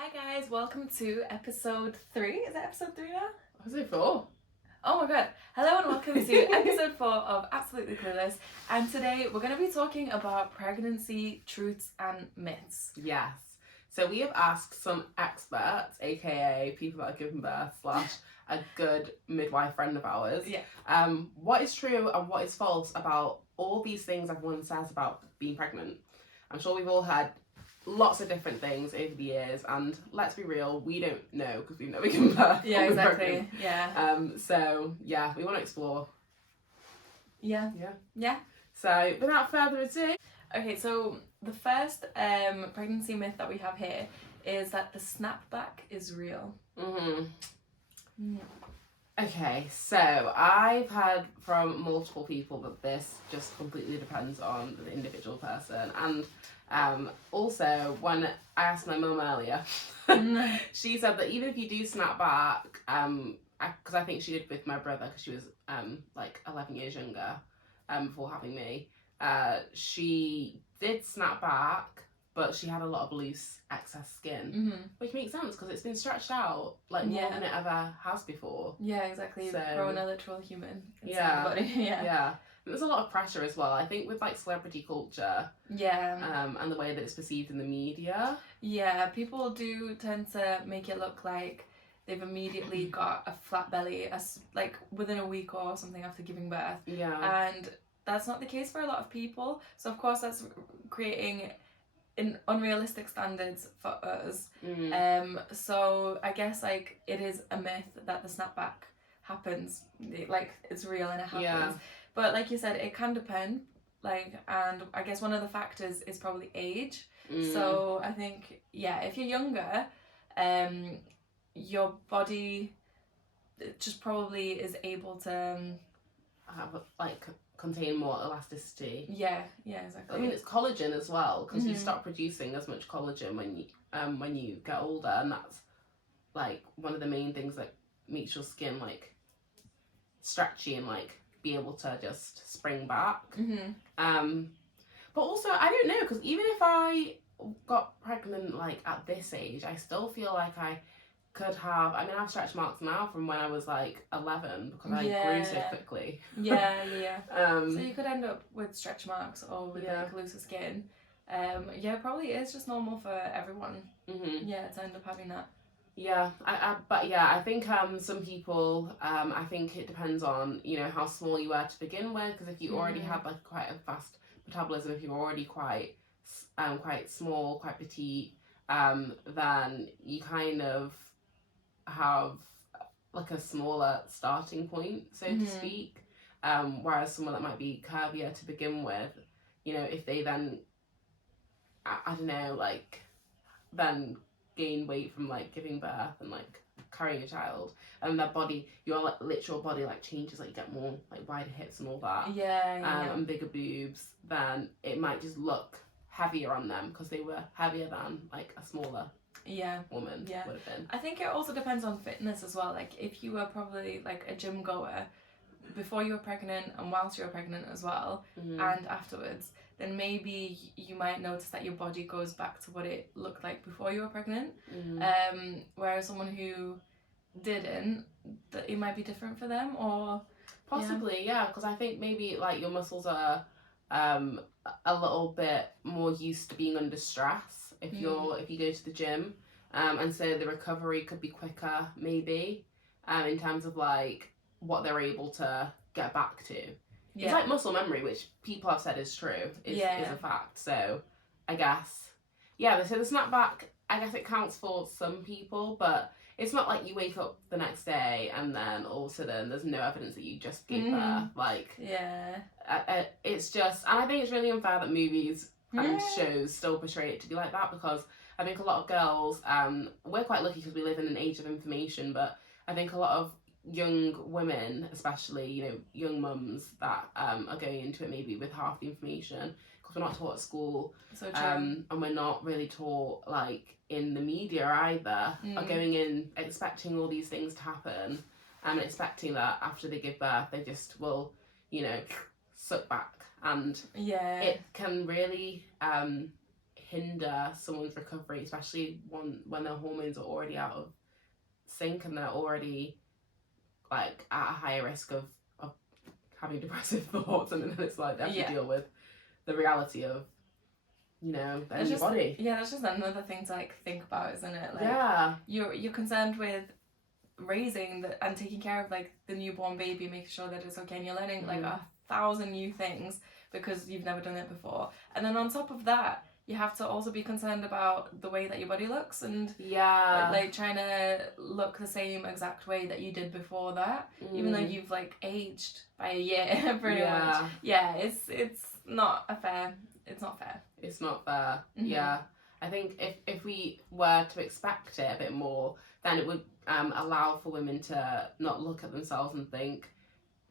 Hi guys, welcome to episode 3. Is it episode 3 now? Was it 4? Oh my god. Hello and welcome to episode 4 of Absolutely Clueless. And today we're going to be talking about pregnancy truths and myths. Yes. So we have asked some experts, aka people that are giving birth / a good midwife friend of ours, what is true and what is false about all these things everyone says about being pregnant. I'm sure we've all heard lots of different things over the years, and let's be real, we don't know because we've never given birth. Yeah, exactly. So yeah, we want to explore. Yeah. So without further ado, okay, so the first pregnancy myth that we have here is that the snapback is real. Okay, so I've heard from multiple people that this just completely depends on the individual person, and also when I asked my mum earlier, she said that even if you do snap back, because I think she did with my brother because she was like 11 years younger before having me, she did snap back, but she had a lot of loose excess skin, which makes sense because it's been stretched out like more than it ever has before. Yeah, exactly. So, growing a literal human yeah, the body. yeah. There's a lot of pressure as well, I think, with like celebrity culture. And the way that it's perceived in the media. Yeah, people do tend to make it look like they've immediately got a flat belly as like within a week or something after giving birth. Yeah. And that's not the case for a lot of people. So of course that's creating unrealistic standards for us. So I guess like it is a myth that the snapback happens, like it's real and it happens. Yeah. But like you said, it can depend, like, and I guess one of the factors is probably age. So I think, yeah, if you're younger, your body just probably is able to have like contain more elasticity. Yeah, exactly. I mean, it's collagen as well, because you stop producing as much collagen when you get older, and that's like one of the main things that makes your skin like stretchy and like be able to just spring back. But also I don't know, because even if I got pregnant like at this age, I still feel like I could have, I mean, I have stretch marks now from when I was like 11 because I grew so quickly. So you could end up with stretch marks or with like looser skin. Probably is just normal for everyone. To end up having that. I think some people, I think it depends on, you know, how small you were to begin with, because if you already had like quite a fast metabolism, if you're already quite small, quite petite, then you kind of have like a smaller starting point, so to speak, whereas someone that might be curvier to begin with, you know, if they then I don't know, like then gain weight from like giving birth and like carrying a child, and their body, your like literal body like changes, like you get more like wider hips and all that, and bigger boobs, then it might just look heavier on them because they were heavier than like a smaller woman would have been. I think it also depends on fitness as well. Like if you were probably like a gym goer before you were pregnant and whilst you were pregnant as well, and afterwards, then maybe you might notice that your body goes back to what it looked like before you were pregnant. Whereas someone who didn't, that it might be different for them, or possibly because I think maybe like your muscles are a little bit more used to being under stress if you go to the gym, and so the recovery could be quicker maybe, in terms of like what they're able to get back to. It's like muscle memory, which people have said is true, is a fact. So I guess, so the snapback, I guess it counts for some people, but it's not like you wake up the next day and then all of a sudden there's no evidence that you just gave birth. Like, it's just, and I think it's really unfair that movies and shows still portray it to be like that, because I think a lot of girls, we're quite lucky because we live in an age of information, but I think a lot of young women, especially, you know, young mums that are going into it maybe with half the information, because we're not taught at school, and we're not really taught like in the media either, are going in expecting all these things to happen and expecting that after they give birth they just will, you know, suck back, and it can really hinder someone's recovery, especially when their hormones are already out of sync and they're already like at a higher risk of having depressive thoughts, and then it's like they have to deal with the reality of, you know, their new body. Yeah, that's just another thing to like think about, isn't it? Like, you're concerned with raising and taking care of like the newborn baby, making sure that it's okay, and you're learning like 1,000 new things because you've never done it before, and then on top of that you have to also be concerned about the way that your body looks, and like trying to look the same exact way that you did before that, even though you've like aged by a year pretty much. It's not fair. It's not fair. It's not fair. I think if we were to expect it a bit more, then it would allow for women to not look at themselves and think,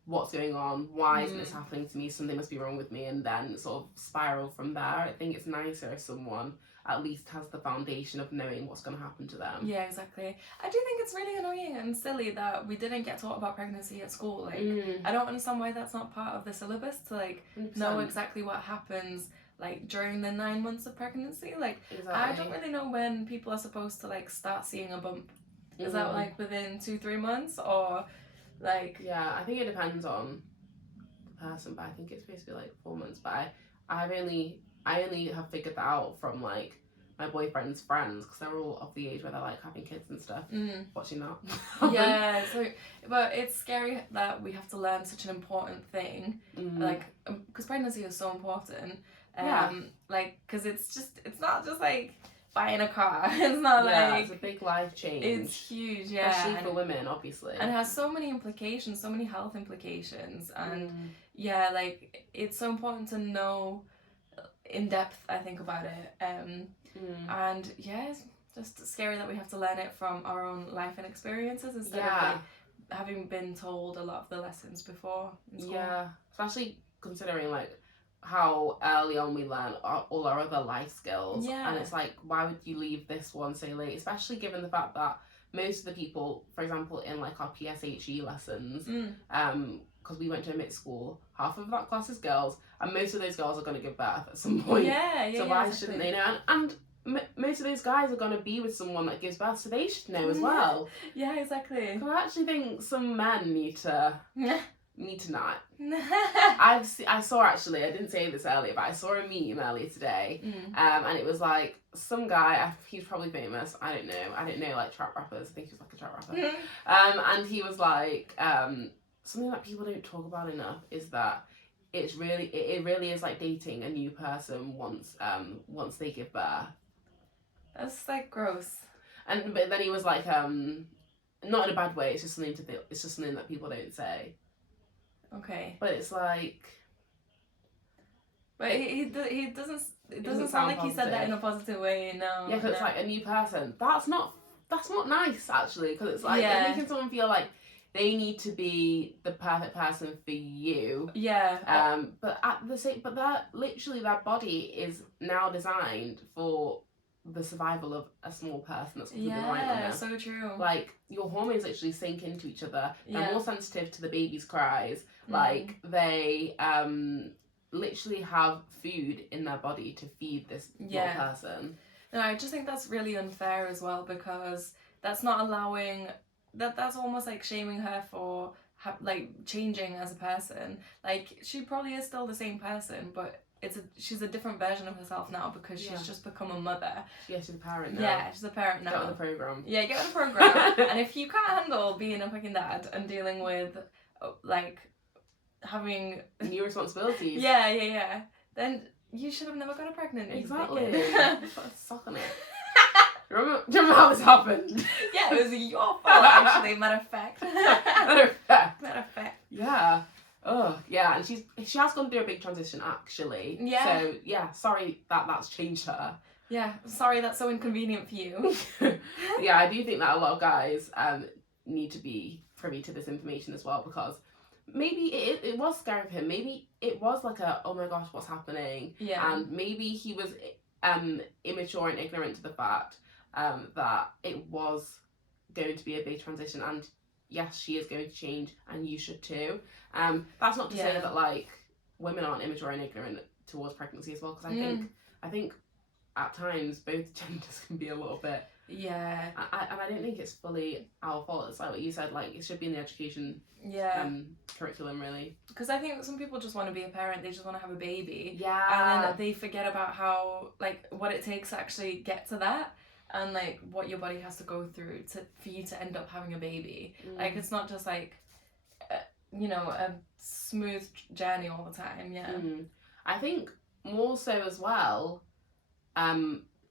what's going on? Why isn't this happening to me? Something must be wrong with me, and then sort of spiral from there. I think it's nicer if someone at least has the foundation of knowing what's going to happen to them. Yeah, exactly. I do think it's really annoying and silly that we didn't get taught about pregnancy at school. Like, I don't understand why that's not part of the syllabus to like 100%. Know exactly what happens like during the 9 months of pregnancy. Like, I don't really know when people are supposed to like start seeing a bump. Is that like within 2-3 months, or like? Yeah, I think it depends on the person, but I think it's supposed to be like 4 months. But I only have figured that out from like my boyfriend's friends, because they're all of the age where they're like having kids and stuff. Watching that. Yeah, so but it's scary that we have to learn such an important thing, like because pregnancy is so important. Like, because it's not just like buying a car. It's not like it's a big life change. It's huge, especially for women, obviously, and it has so many implications, so many health implications, and like it's so important to know in depth, I think, about it. And it's just scary that we have to learn it from our own life and experiences instead of like having been told a lot of the lessons before in school. Especially considering like how early on we learn all our other life skills, and it's like, why would you leave this one so late, especially given the fact that most of the people, for example, in like our PSHE lessons, because we went to a mixed school, half of that class is girls, and most of those girls are going to give birth at some point. So why shouldn't they know? And most of those guys are going to be with someone that gives birth, so they should know as well. Yeah, exactly. I actually think some men need to not. I saw, actually, I didn't say this earlier, but I saw a meme earlier today, and it was like some guy, he's probably famous, I don't know like trap rappers, I think he's like a trap rapper, and he was like, something that people don't talk about enough is that it really is like dating a new person once they give birth. That's like gross. But then he was like, not in a bad way, it's just something that people don't say. Okay. But it's like, but it doesn't sound like he said that in a positive way. No. Yeah, because it's like a new person. That's not nice, actually, because it's like they're making someone feel like they need to be the perfect person for you. Yeah. But that literally, their body is now designed for the survival of a small person that's completely reliant on them. So true. Like, your hormones actually sink into each other. They're more sensitive to the baby's cries. Like, they literally have food in their body to feed this little person. No, I just think that's really unfair as well, because that's not allowing that's almost like shaming her for like changing as a person. Like, she probably is still the same person, but she's a different version of herself now because she's just become a mother. Yeah, she's a parent now. Yeah, she's a parent now. Get on the programme. Yeah, get on the programme. And if you can't handle being a fucking dad and dealing with, like, having new responsibilities. Yeah. Then you should have never got pregnant. Exactly. Suck on it. Do you remember how this happened? Yeah, it was your fault, actually, matter of fact. Matter of fact. Yeah. Oh, yeah, and she has gone through a big transition, actually. Yeah. So, yeah, sorry that's changed her. Yeah, sorry that's so inconvenient for you. Yeah, I do think that a lot of guys need to be privy to this information as well, because maybe it was scary for him. Maybe it was like oh my gosh, what's happening? Yeah. And maybe he was immature and ignorant to the fact that it was going to be a big transition, and yes, she is going to change, and you should too. That's not to say that like women aren't immature and ignorant towards pregnancy as well, because I think at times both genders can be a little bit. Yeah. And I don't think it's fully our fault. It's like what you said, like it should be in the education curriculum, really. Because I think some people just want to be a parent, they just want to have a baby. Yeah. And then they forget about how, like, what it takes to actually get to that. And, like, what your body has to go through for you to end up having a baby. Like, it's not just, like, you know, a smooth journey all the time, I think more so as well,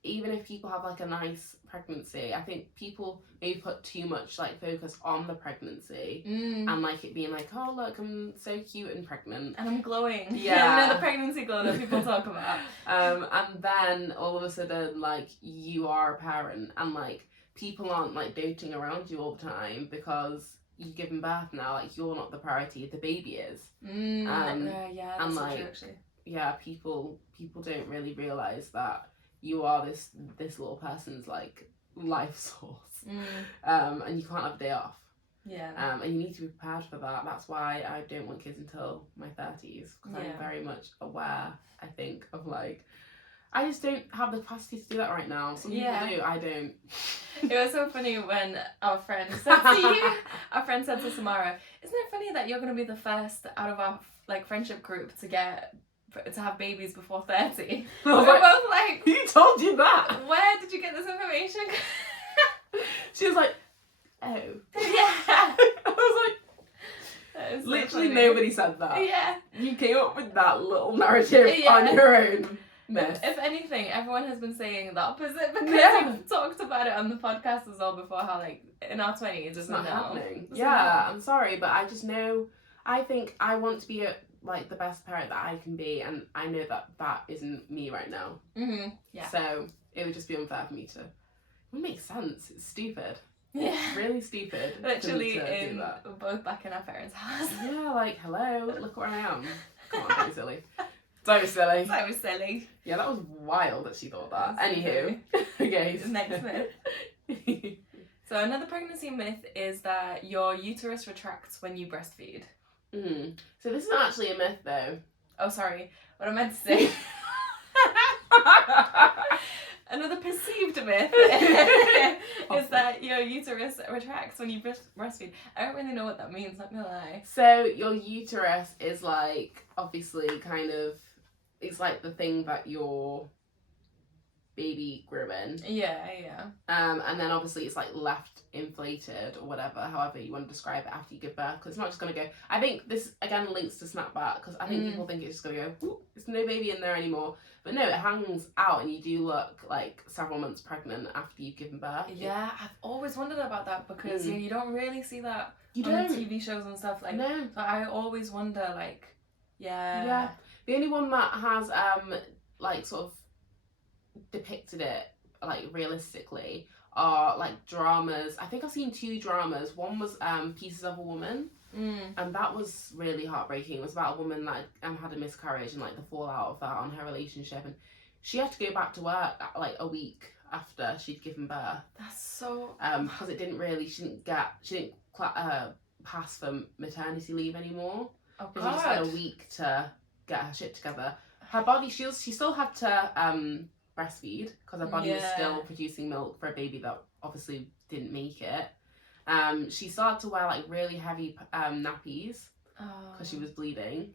even if people have, like, a nice pregnancy, I think people maybe put too much, like, focus on the pregnancy and, like, it being like, oh, look, I'm so cute and pregnant. And I'm glowing. Yeah. You know, the pregnancy glow that people talk about. And then all of a sudden, like, you are a parent and, like, people aren't, like, doting around you all the time because you've given birth now. Like, you're not the priority, the baby is. Yeah, that's so like, true, actually. Yeah, people don't really realise that you are this little person's, like, life source. And you can't have a day off. Yeah. And you need to be prepared for that. That's why I don't want kids until my 30s, because I'm very much aware, I think, of, like, I just don't have the capacity to do that right now. Some people do, I don't. It was so funny when our friend said to you, our friend said to Samara, isn't it funny that you're going to be the first out of our, like, friendship group to have babies before 30? We were both like, who told you that? Where did you get this information? She was like, oh. Yeah. I was like, so literally funny. Nobody said that. Yeah. You came up with that little narrative on your own. If anything, everyone has been saying the opposite because we've talked about it on the podcast as well before, how, like, in our 20s it's not happening. I'm sorry, but I just know, I think I want to be like the best parent that I can be, and I know that isn't me right now. Yeah. So it would just be unfair for me to. It wouldn't make sense. It's stupid. Yeah. It's really stupid. Literally we're both back in our parents' house. Yeah, like, hello, look where I am. Come on, don't be silly. So silly. So silly. Yeah, that was wild that she thought that. That's Anywho. Okay. Next myth. So another pregnancy myth is that your uterus retracts when you breastfeed. So this is not actually a myth, though. Oh, sorry. What I meant to say. Another perceived myth is that your uterus retracts when you breastfeed. I don't really know what that means, not gonna lie. So your uterus is, like, obviously kind of, it's like the thing that your baby grew in. Yeah. And then obviously it's, like, left inflated or whatever, however you want to describe it after you give birth, because it's not just going to go. I think this again links to snapback, because I think people think it's just going to go, whoop, there's no baby in there anymore. But no, it hangs out and you do look like several months pregnant after you've given birth. Yeah, I've always wondered about that because you don't really see that on don't. the TV shows and stuff. Like, no. So I always wonder, like, Yeah. The only one that has like sort of depicted it, like, realistically are, like, dramas. I think I've seen 2 dramas. One was Pieces of a Woman, and that was really heartbreaking. It was about a woman that had a miscarriage and, like, the fallout of that on her relationship, and she had to go back to work, like, a week after she'd given birth. That's so because it didn't really, she didn't pass for maternity leave anymore. Oh, God. She just had a week to get her shit together. Her body, she still had to breastfeed because her body was still producing milk for a baby that obviously didn't make it. She started to wear, like, really heavy nappies because she was bleeding.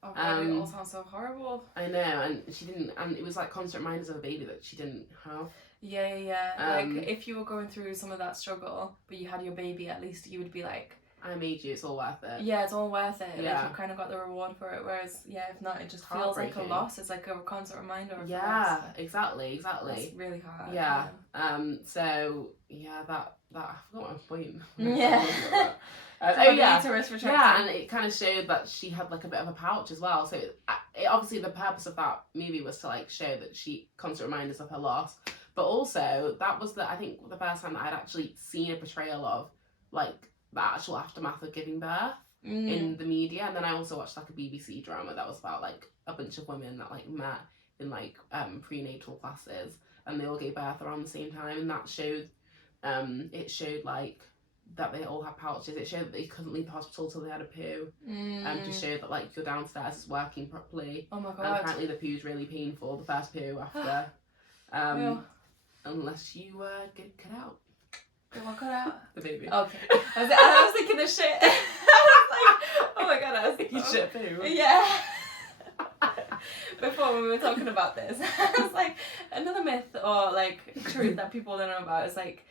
Oh God, it all sounds so horrible. I know, and she didn't, and it was, like, constant reminders of a baby that she didn't have. Yeah. Like, if you were going through some of that struggle, but you had your baby, at least you would be like, I made you, it's all worth it. Yeah, it's all worth it. Yeah. Like, you've kind of got the reward for it, whereas, if not, it just feels like a loss. It's like a constant reminder of loss. Exactly. That's really hard. Yeah. So, yeah, that I forgot my point. Yeah. Uterus retracting. Yeah, and it kind of showed that she had, like, a bit of a pouch as well. So, it obviously the purpose of that movie was to, like, show that she constant reminders of her loss. But also, that was I think the first time that I'd actually seen a portrayal of, like, the actual aftermath of giving birth in the media. And then I also watched, like, a BBC drama that was about, like, a bunch of women that, like, met in, like, prenatal classes, and they all gave birth around the same time, and that showed it showed, like, that they all had pouches. It showed that they couldn't leave the hospital till they had a poo. Just showed that, like, your downstairs is working properly. Oh my God. And apparently the poo's really painful, the first poo after No. Unless you get cut out. What cut out? The baby. Okay. I was thinking of shit. I was like, oh my god, I was You shit poo. Yeah. Before when we were talking about this, I was like, another myth or like truth that people don't know about is like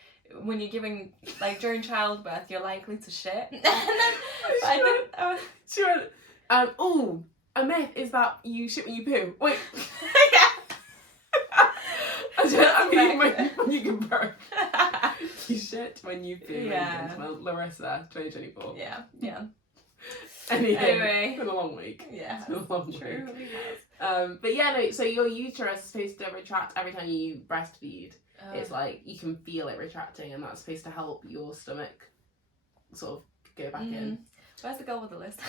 when you're giving, like during childbirth, you're likely to shit. And then She went, a myth is that you shit when you poo. Wait. I mean, when you give birth. You shit when you poo. Yeah. Larissa, 2024. Yeah. Anyway. It's been a long week. Yeah. It's been a long True. week. But yeah, no, so your uterus is supposed to retract every time you breastfeed. It's like you can feel it retracting, and that's supposed to help your stomach sort of go back in. Where's the girl with the list?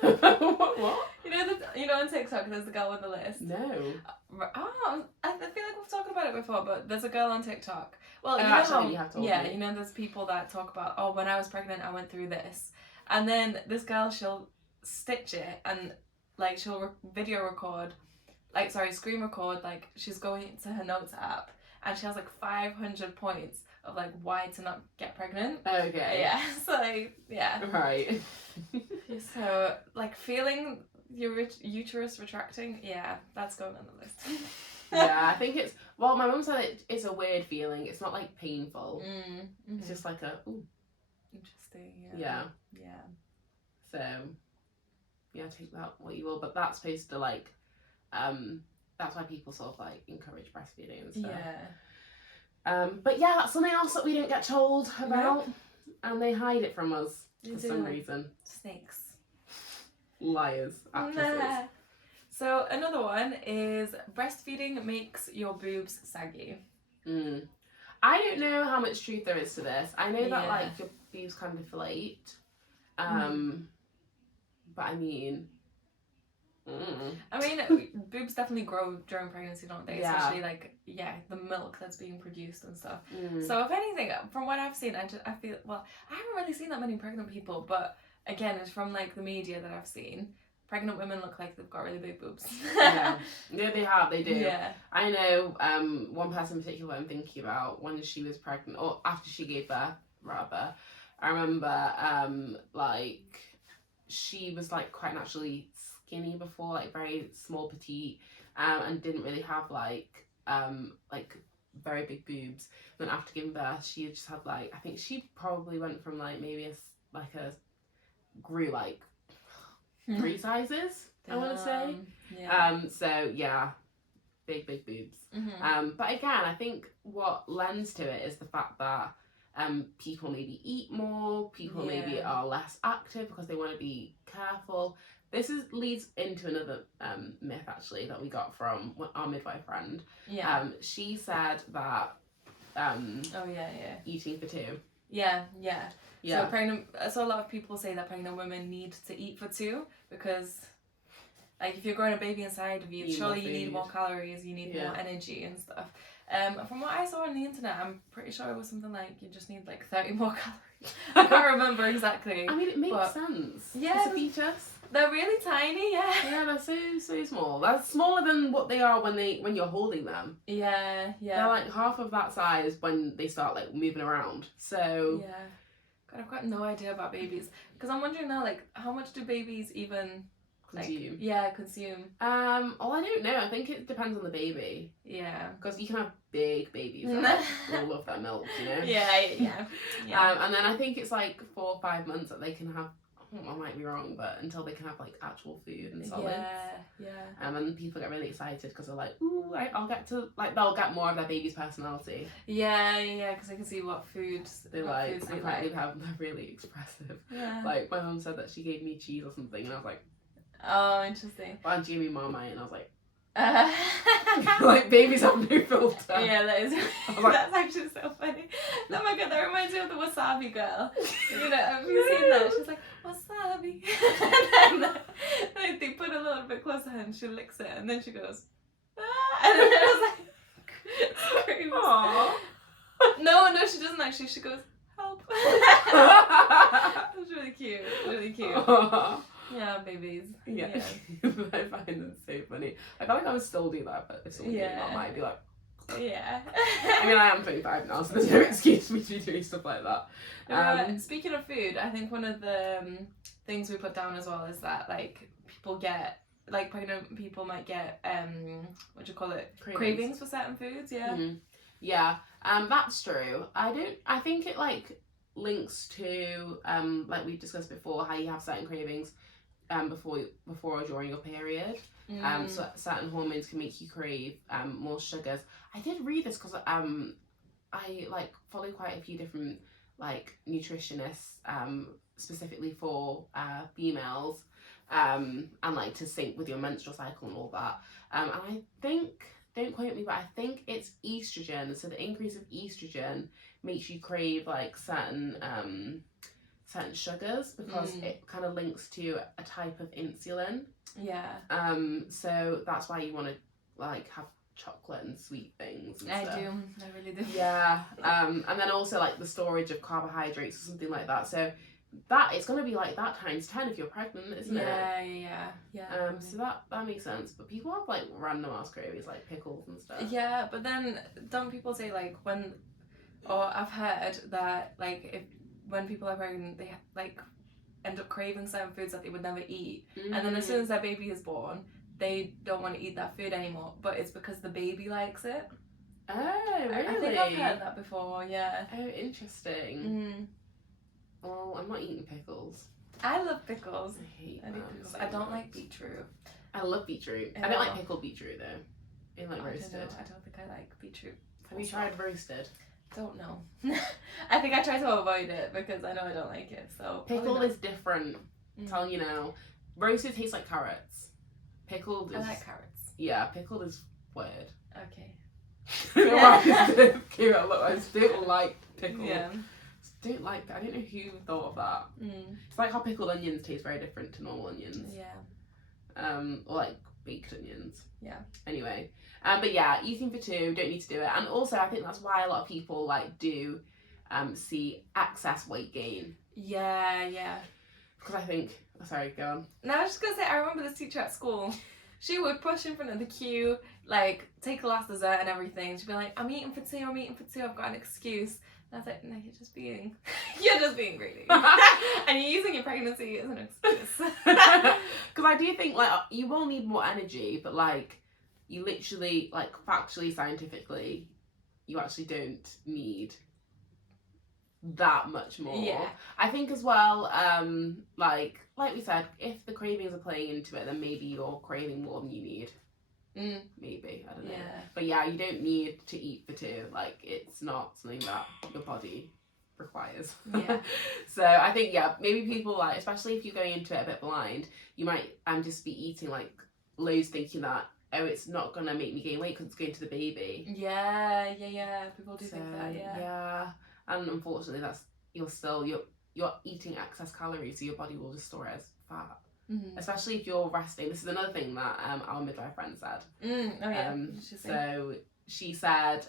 What? You know on TikTok there's the girl with the list. No. Oh, I feel like we've talked about it before, but there's a girl on TikTok. Well, you know actually, how, you have told yeah, me. you know there's people that talk about, oh, when I was pregnant I went through this, and then this girl, she'll stitch it and like she'll screen record, like she's going to her notes app and she has like 500 points of like why to not get pregnant. Okay. Yeah. So yeah. Right. So like feeling your uterus retracting, yeah, that's going on the list. Yeah, I think it's, well, my mum said it's a weird feeling. It's not like painful. Mm-hmm. It's just like a, ooh. Interesting. Yeah. So, yeah, take that what you will. But that's supposed to like, that's why people sort of like encourage breastfeeding and stuff. Yeah. But yeah, that's something else that we don't get told about, and they hide it from us for some reason. Snakes. Liars. Actresses. Nah. So another one is breastfeeding makes your boobs saggy. I don't know how much truth there is to this. I know that Yeah. like your boobs can deflate. But I mean, boobs definitely grow during pregnancy, don't they? Yeah. Especially like, the milk that's being produced and stuff. So if anything, from what I've seen, I feel, well, I haven't really seen that many pregnant people, but again, it's from like the media that I've seen. Pregnant women look like they've got really big boobs. Yeah, they do. Yeah. I know one person in particular I'm thinking about when she was pregnant, or after she gave birth, rather. I remember like she was like quite naturally skinny before, like very small, petite, and didn't really have like very big boobs. Then after giving birth, she just had like, I think she probably went from like maybe grew like 3 sizes, I want to say. Yeah. So yeah, big boobs. But again, I think what lends to it is the fact that people maybe eat more, people maybe are less active because they want to be careful. This leads into another myth actually that we got from our midwife friend. Yeah. She said that eating for 2. Yeah. Yeah. So a lot of people say that pregnant women need to eat for 2 because, like, if you're growing a baby inside of you, surely you need more calories, you need more energy and stuff. From what I saw on the internet, I'm pretty sure it was something like you just need like 30 more calories. I can't remember exactly. I mean, it makes sense. Yeah, it's a fetus. They're really tiny. Yeah, they're so small. That's smaller than what they are when you're holding them. Yeah. They're like half of that size when they start like moving around. So yeah. God, I've got no idea about babies because I'm wondering now, like, how much do babies even consume? Consume. I don't know. I think it depends on the baby. Yeah. Because you can have big babies that will love their milk, you know. Yeah. And then I think it's like 4 or 5 months that they can have. I might be wrong, but until they can have like actual food and solids. Yeah. And people get really excited because they're like, ooh, I'll get to, like, they'll get more of their baby's personality. Yeah, because I can see what foods they like. Apparently they're really expressive. Yeah. Like, my mum said that she gave me cheese or something, and I was like, oh, interesting. Well, she gave me Marmite, and I was like, like, babies have no filter. Yeah, that is. That's actually so funny. Oh my god, that reminds me of the wasabi girl. You know, have you seen that? She's like, wasabi. And then they put a little bit closer and she licks it, and then she goes, ah, and then it was like, screams. Aww. No, she doesn't actually. She goes, help. That's really cute. Really cute. Aww. Yeah, babies. Yeah. I find them so funny. I feel like I would still do that, but if someone gave me Marmite, I'd be like, Yeah. I mean, I am 25 now, so there's no excuse for me to be doing stuff like that. Speaking of food, I think one of the things we put down as well is that like people get like pregnant people might get what do you call it, cravings for certain foods. Yeah. Yeah, that's true. I think it like links to like we discussed before, how you have certain cravings before or during your period. So certain hormones can make you crave more sugars. I did read this because I like follow quite a few different like nutritionists specifically for females and like to sync with your menstrual cycle and all that. And I think, don't quote me, but I think it's estrogen. So the increase of estrogen makes you crave like certain sugars because it kind of links to a type of insulin. Yeah. So that's why you want to like have chocolate and sweet things and stuff. I really do. Yeah. And then also like the storage of carbohydrates or something like that. So that it's going to be like that times 10 if you're pregnant, isn't it? Yeah. So that makes sense. But people have like random ass cravings like pickles and stuff. Yeah, but then don't people say like I've heard that like when people are pregnant they like end up craving certain foods that they would never eat, and then as soon as their baby is born they don't want to eat that food anymore, but it's because the baby likes it. Oh, really? I think I've heard that before. Yeah. Oh, interesting. Well, I'm not eating pickles. I love pickles. I hate pickles. I don't like beetroot. I love beetroot. I don't like pickled beetroot though. I like roasted. I don't think I like beetroot. Have you tried roasted? Don't know. I think I try to avoid it because I know I don't like it. So pickled is different. I'm telling you now. Roasted tastes like carrots. Pickled is. I like carrots. Yeah, pickled is weird. Okay. I just don't like pickled. Yeah. I don't know who thought of that. It's like how pickled onions taste very different to normal onions. Yeah. Or like baked onions. Yeah. Anyway. But yeah, eating for two, don't need to do it. And also I think that's why a lot of people like do see excess weight gain. Yeah. Because I think sorry, go on. No, I was just gonna say I remember this teacher at school. She would push in front of the queue, like take the last dessert and everything. She'd be like, I'm eating for two, I've got an excuse. And I was like, no, you're just being greedy. And you're using your pregnancy as an excuse. Because I do think like you will need more energy, but like you literally, like factually, scientifically, you actually don't need that much more. Yeah. I think as well, like we said, if the cravings are playing into it, then maybe you're craving more than you need. Maybe, I don't know. Yeah. But yeah, you don't need to eat for two. Like, it's not something that your body requires. Yeah. So I think, yeah, maybe people like, especially if you're going into it a bit blind, you might just be eating like loads thinking that, oh, it's not going to make me gain weight because it's going to the baby. Yeah. People do think that, yeah. Yeah. And unfortunately, you're eating excess calories, so your body will just store it as fat. Especially if you're resting. This is another thing that our midwife friend said. Oh yeah. So she said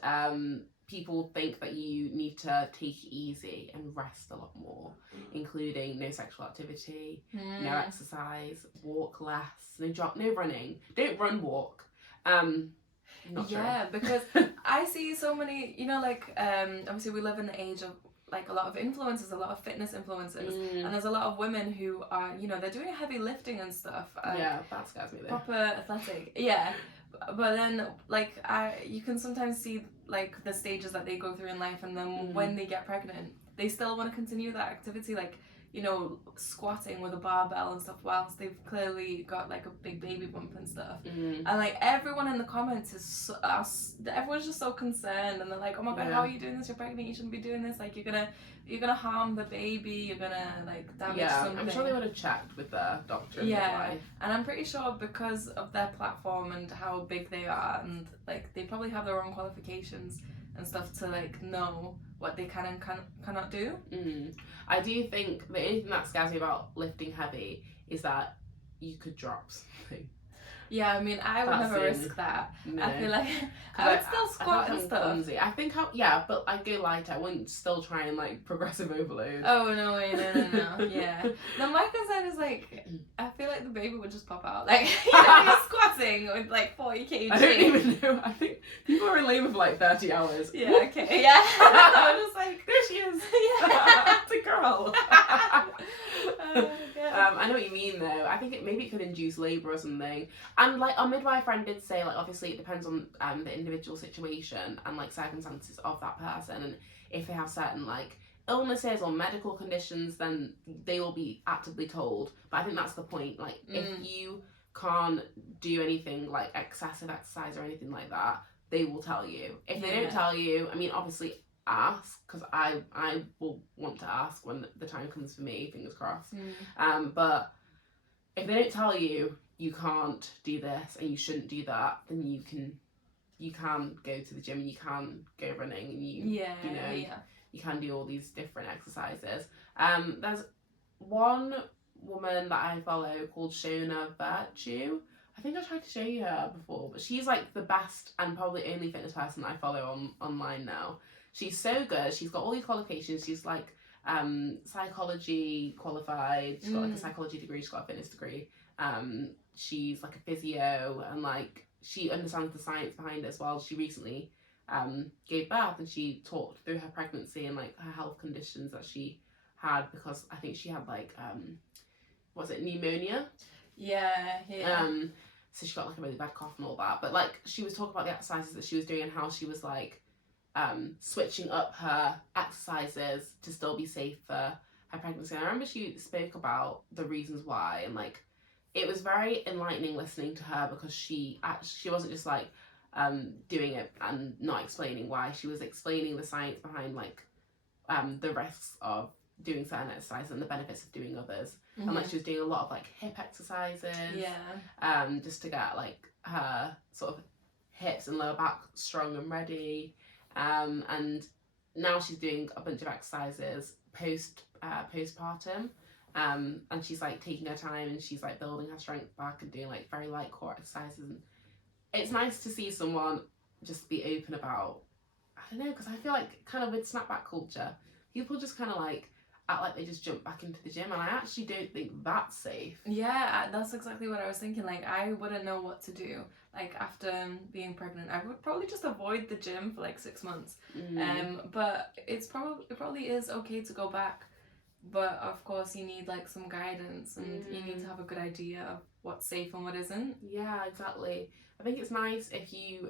people think that you need to take it easy and rest a lot more, including no sexual activity, no exercise, walk less, no running. Don't run, walk. Not yeah, sure. because I see so many, like obviously we live in the age of like a lot of influencers, a lot of fitness influencers, and there's a lot of women who are, they're doing heavy lifting and stuff. Yeah, that scares me though. Proper athletic, yeah. But then, like, you can sometimes see like the stages that they go through in life, and then when they get pregnant, they still want to continue that activity, like, squatting with a barbell and stuff, whilst they've clearly got like a big baby bump and stuff. And like everyone in the comments everyone's just so concerned, and they're like, oh my god, how are you doing this? You're pregnant, you shouldn't be doing this. Like you're gonna harm the baby, you're gonna like damage something. I'm sure they would have checked with their doctor. And I'm pretty sure because of their platform and how big they are, and like they probably have their own qualifications and stuff to like know what they can and cannot do. I do think the only thing that scares me about lifting heavy is that you could drop something. Yeah, I mean, I would That's never it. risk that. No. I feel like I would still squat and I'm stuff. clumsy. I think yeah, but I'd go lighter. I wouldn't still try and like progressive overload. Oh no way, no. Yeah. No, my concern is like I feel like the baby would just pop out. Like you're squatting with like 40 kg. I don't even know. I think people are in labour for like 30 hours. Yeah. Okay. Yeah. I'm just like there she is. Yeah. It's a girl. Yeah. I know what you mean though. I think maybe it could induce labour or something. And like our midwife friend did say, like obviously it depends on the individual situation and like circumstances of that person, and if they have certain like illnesses or medical conditions, then they will be actively told. But I think that's the point. Like if you can't do anything like excessive exercise or anything like that, they will tell you. If they don't tell you, I mean obviously ask, because I will want to ask when the time comes for me, fingers crossed. But if they don't tell you can't do this and you shouldn't do that, then you can go to the gym and you can go running and you can do all these different exercises. There's one woman that I follow called Shona Virtue. I think I tried to show you her before, but she's like the best and probably only fitness person I follow online now. She's so good. She's got all these qualifications. She's like psychology qualified. She's got like a psychology degree. She's got a fitness degree. She's like a physio, and like she understands the science behind it as well. She recently gave birth, and she talked through her pregnancy and like her health conditions that she had, because I think she had like was it pneumonia? Yeah. So she got like a really bad cough and all that. But like she was talking about the exercises that she was doing and how she was like switching up her exercises to still be safe for her pregnancy. And I remember she spoke about the reasons why, and like it was very enlightening listening to her, because she wasn't just like doing it and not explaining why. She was explaining the science behind like the risks of doing certain exercises and the benefits of doing others. And like she was doing a lot of like hip exercises, just to get like her sort of hips and lower back strong and ready. And now she's doing a bunch of exercises postpartum, and she's like taking her time, and she's like building her strength back and doing like very light core exercises. And it's nice to see someone just be open about, I don't know, because I feel like kind of with snapback culture, people just kind of like act like they just jump back into the gym, and I actually don't think that's safe. Yeah, that's exactly what I was thinking. Like I wouldn't know what to do. Like after being pregnant, I would probably just avoid the gym for like 6 months. But it probably is okay to go back. But of course you need like some guidance, and you need to have a good idea of what's safe and what isn't. Yeah, exactly. I think it's nice if you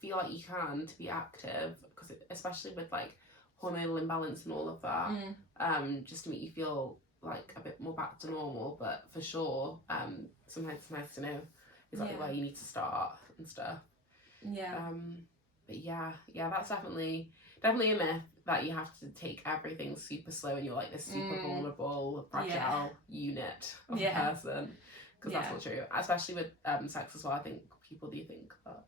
feel like you can to be active, because especially with like hormonal imbalance and all of that, just to make you feel like a bit more back to normal. But for sure, sometimes it's nice to know exactly where you need to start and stuff. But yeah, that's definitely a myth that you have to take everything super slow and you're like this super vulnerable, fragile unit of a person, because that's not true. Especially with sex as well. I think people do think that.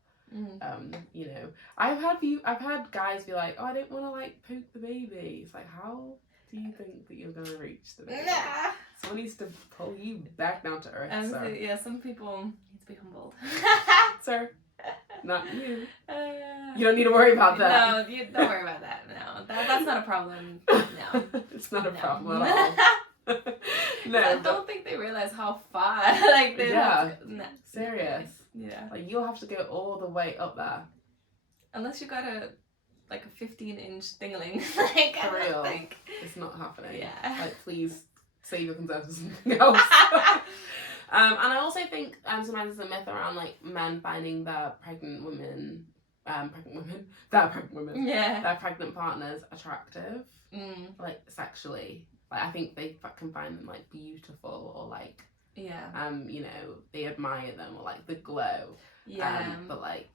You know, I've had guys be like, oh, I don't want to like poke the baby. It's like, how do you think that you're gonna reach the baby? Someone needs to pull you back down to earth. Some people need to be humbled. Sir, not you. You don't need to worry about that. No, you don't worry about that. No, that's not a problem. No, it's not a problem at all. No, I don't think they realize how far. Like they serious. Yeah. Like you'll have to go all the way up there. Unless you got a 15-inch dingling. Like for real. Think. It's not happening. Yeah. Like please save your concerns for something else. And I also think sometimes there's a myth around like men finding their pregnant pregnant partners attractive, like sexually. Like I think they can find them like beautiful, or like you know, they admire them, or like the glow. But like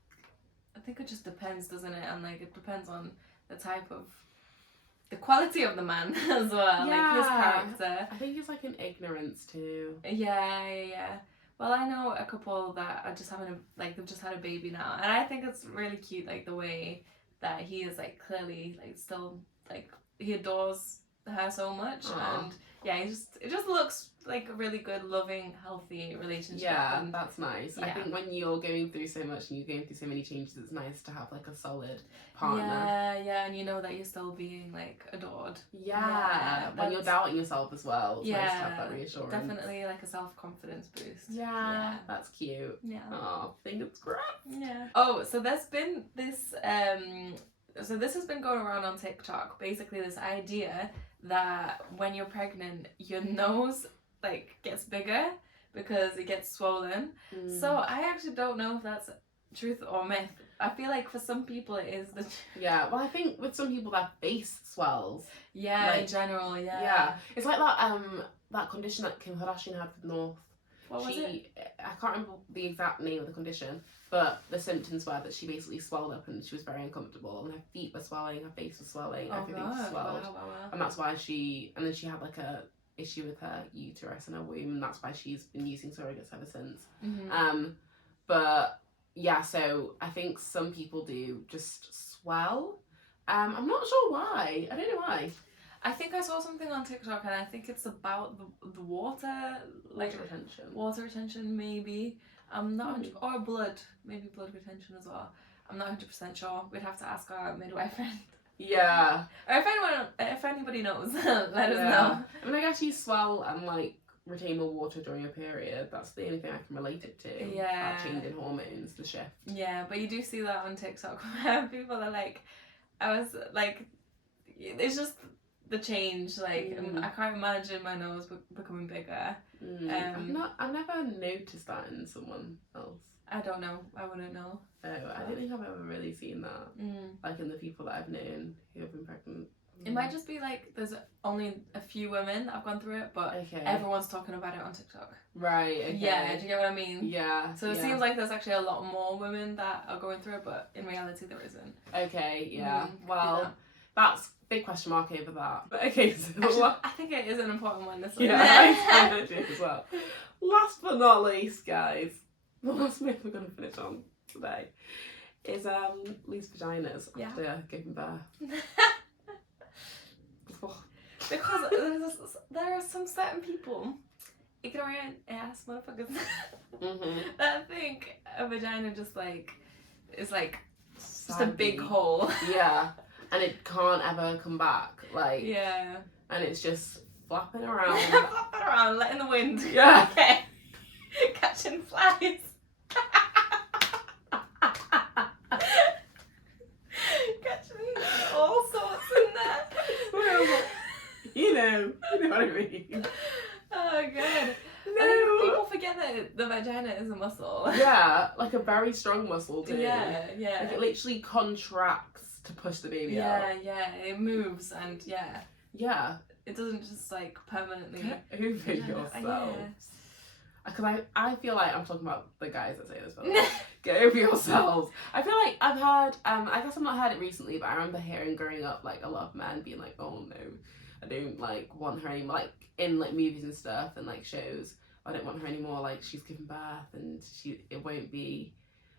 I think it just depends, doesn't it? And like it depends on the quality of the man as well, like his character. I think it's like an ignorance too. Yeah. Well, I know a couple that are just they've just had a baby now, and I think it's really cute, like the way that he is like clearly like still like he adores her so much. Aww. And it just looks like a really good, loving, healthy relationship. Yeah, and that's nice. I yeah. think when you're going through so much and you're going through so many changes, it's nice to have like a solid partner. Yeah, and you know that you're still being like adored. Yeah, when you're doubting yourself as well, it's nice to have that reassurance. Definitely like a self-confidence boost. Yeah, that's cute. Yeah. Oh, fingers crossed. Yeah. Oh, so there's been this so this has been going around on TikTok, basically this idea that when you're pregnant, your nose like gets bigger because it gets swollen. So I actually don't know if that's truth or myth. I feel like for some people it is the Yeah, well I think with some people their face swells. Yeah, like, in general, Yeah. It's like that condition that Kim Kardashian had with North. What was it? I can't remember the exact name of the condition, but the symptoms were that she basically swelled up and she was very uncomfortable, and her feet were swelling, her face was swelling, everything was swelled. Wow. And that's why and then she had like a issue with her uterus and her womb, and that's why she's been using surrogates ever since. But yeah, so I think some people do just swell. I'm not sure why. I don't know why. I think I saw something on TikTok, and I think it's about the water, like retention. Water retention, maybe. I'm not, or blood, maybe blood retention as well. I'm not 100% sure. We'd have to ask our midwife friend. Yeah. Or if anybody knows, let us know. I mean, I guess you swell and like retain more water during your period. That's the only thing I can relate it to. Yeah. That change in hormones, the shift. Yeah, but you do see that on TikTok where people are like, I was like, it's just the change. Like, I can't imagine my nose becoming bigger. I've never noticed that in someone else. I don't know. I wouldn't know. Oh, I don't think I've ever really seen that. Like in the people that I've known who have been pregnant. It might just be like there's only a few women that have gone through it, but everyone's talking about it on TikTok. Right, okay. Yeah, do you get what I mean? Yeah. So it seems like there's actually a lot more women that are going through it, but in reality there isn't. Okay, yeah. Well, that's big question mark over that. But okay, so actually, I think it is an important one this one. Yeah, I do as well. Last but not least, guys, the last myth we're going to finish on today is loose vaginas after giving birth. Because there are some certain people, ignorant ass motherfuckers, that think a vagina just like is like just a big hole. Yeah, and it can't ever come back. Like and it's just flapping around. Flapping around, letting the wind. Yeah. Okay. Catching flies. Catching all sorts in there. You know what I mean. Oh god. No. I think people forget that the vagina is a muscle. Yeah, like a very strong muscle too. Yeah. Like it literally contracts to push the baby out. Yeah, it moves and Yeah. It doesn't just like permanently Over yourself. Because I feel like I'm talking about the guys that say this, but get over yourselves. I feel like I've heard, I guess I've not heard it recently, but I remember hearing growing up like a lot of men being like, oh no, I don't like want her anymore, like in like movies and stuff and like shows. I don't want her anymore, like she's giving birth and it won't be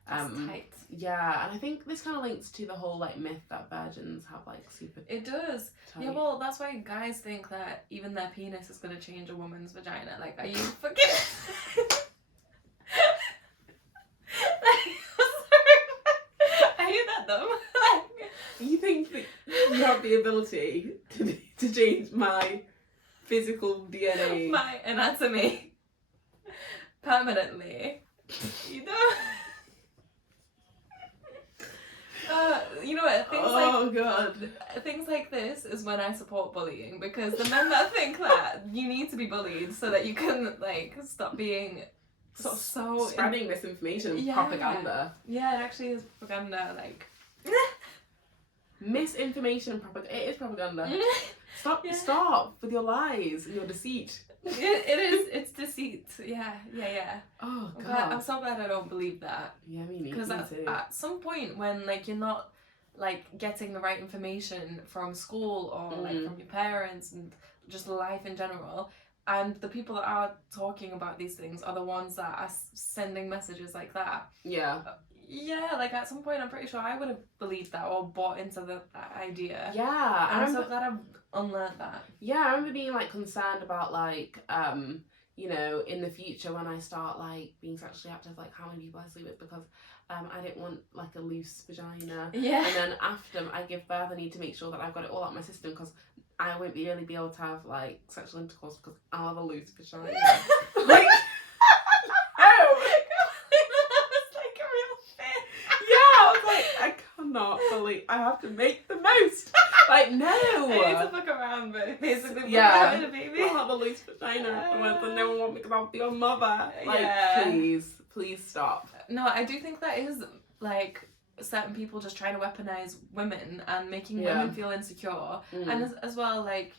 tight. Yeah, and I think this kind of links to the whole like myth that virgins have like super It does. tight. Yeah, well that's why guys think that even their penis is going to change a woman's vagina. Like, are you fucking are you that dumb? You think that you have the ability to change my physical DNA? My anatomy permanently. You know? You know what? Things like this is when I support bullying, because the men that think that you need to be bullied so that you can like stop being so spreading misinformation, propaganda. Yeah, it actually is propaganda. Like misinformation and propaganda. It is propaganda. Stop with your lies and your deceit. It is. It's deceit. Yeah. Oh god. I'm so glad I don't believe that. Yeah, me neither. Because at some point when like you're not like getting the right information from school or like from your parents and just life in general, and the people that are talking about these things are the ones that are sending messages like that. Yeah. Yeah, like at some point I'm pretty sure I would have believed that or bought into that idea. Yeah. And I'm so glad I've unlearned that. Yeah, I remember being like concerned about like you know, in the future when I start like being sexually active, like how many people I sleep with, because I didn't want like a loose vagina. Yeah. And then after I give birth, I need to make sure that I've got it all out my system, because I won't really be able to have like sexual intercourse because I'll have a loose vagina. Like, not believe I have to make the most. Like, no. I need to fuck around, but basically, yeah, a baby. I'll have a loose vagina. And no one want me because I'll be your mother. Like, please stop. No, I do think that is like certain people just trying to weaponize women and making women feel insecure, and as well, like,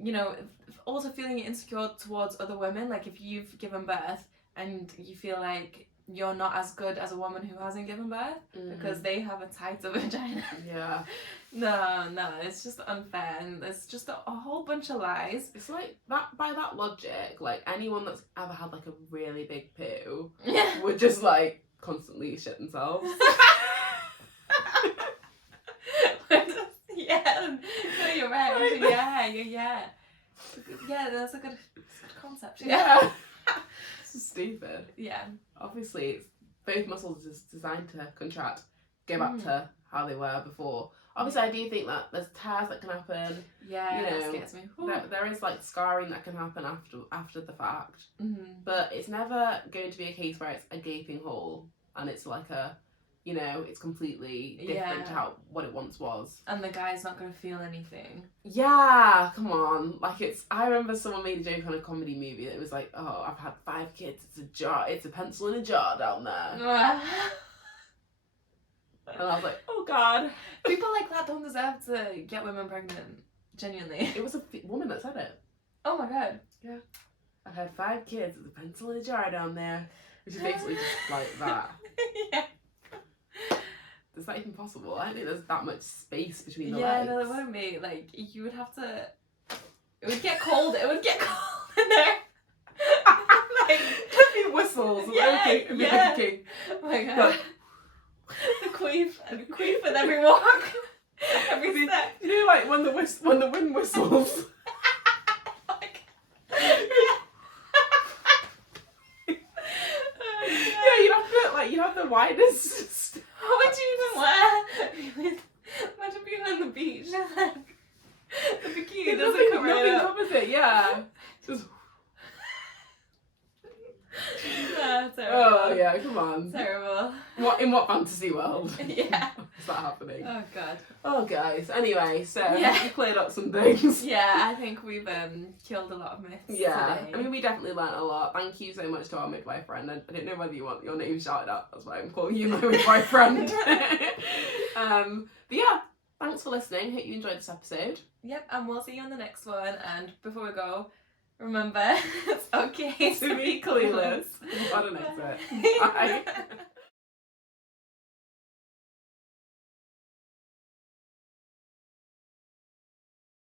you know, also feeling insecure towards other women. Like, if you've given birth and you feel like you're not as good as a woman who hasn't given birth because they have a tighter vagina. Yeah. No, it's just unfair, and it's just a whole bunch of lies. It's like that, by that logic, like anyone that's ever had like a really big poo would just like constantly shit themselves. Yeah, no, you're right. Yeah, that's a good concept. Yeah. It's stupid. Yeah. Obviously, it's, both muscles is designed to contract, go back to how they were before. Obviously, I do think that there's tears that can happen. Yeah, you know, that scares me. There is like scarring that can happen after the fact, but it's never going to be a case where it's a gaping hole and it's like a, you know, it's completely different to what it once was. And the guy's not going to feel anything. Yeah, come on. Like, it's, I remember someone made a joke on a comedy movie that it was like, oh, I've had 5 kids, it's a pencil in a jar down there. And I was like, oh god. People like that don't deserve to get women pregnant. Genuinely. It was a woman that said it. Oh my god. Yeah. I've had 5 kids, there's a pencil in a jar down there. Which is basically just like that. Yeah. Is that even possible? I don't think there's that much space between the legs. legs. Yeah, no, there wouldn't be. Like, you would have to... It would get cold. It would get cold in there. Like, there'd be whistles. Yeah, okay. Oh my god. The queef with every walk. Every step. You know, like when the wind whistles. You have the widest. What would you even wear? Imagine being on the beach and like the bikini doesn't come right up. Nothing covers it, yeah. Just... terrible. Oh yeah, come on. Terrible. In what fantasy world? Yeah. Is that happening? Oh god. Oh guys. Anyway, so we cleared up some things. Yeah, I think we've killed a lot of myths today. I mean, we definitely learnt a lot. Thank you so much to our midwife friend. I don't know whether you want your name shouted out. That's why I'm calling you my midwife friend. But yeah, thanks for listening. Hope you enjoyed this episode. Yep, and we'll see you on the next one. And before we go, remember, it's okay to be clueless. I don't know. Bye.